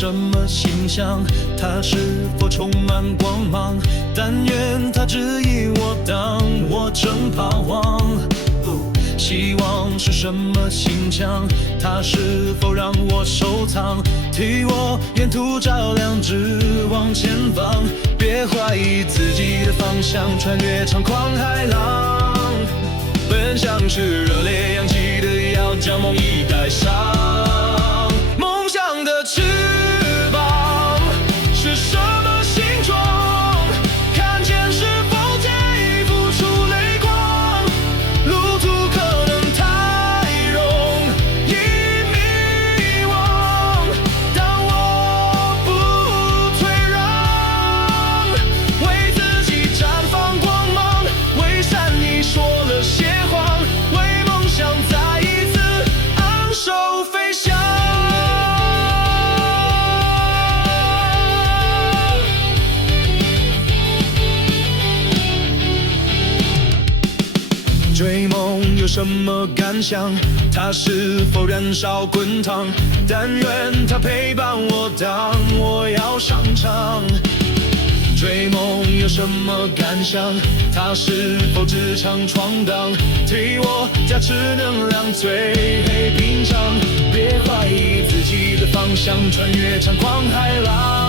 什么形象？它是否充满光芒？但愿它指引我当我正彷徨。希望是什么心墙？它是否让我收藏？替我沿途照亮，直往前方。别怀疑自己的方向，穿越长狂海浪。奔向是热烈洋气的，要将梦一带上。梦想的翅膀是什么形状？看见是否得付出泪光？路途可能太容易迷惘，但我不退让，为自己绽放光芒，为善意说了些谎，为梦想再一次昂首飞翔。追梦有什么感想？它是否燃烧滚烫？但愿它陪伴我当我要上场。追梦有什么感想？它是否只场闯荡？替我加持能量，最黑屏障。别怀疑自己的方向，穿越长狂海浪。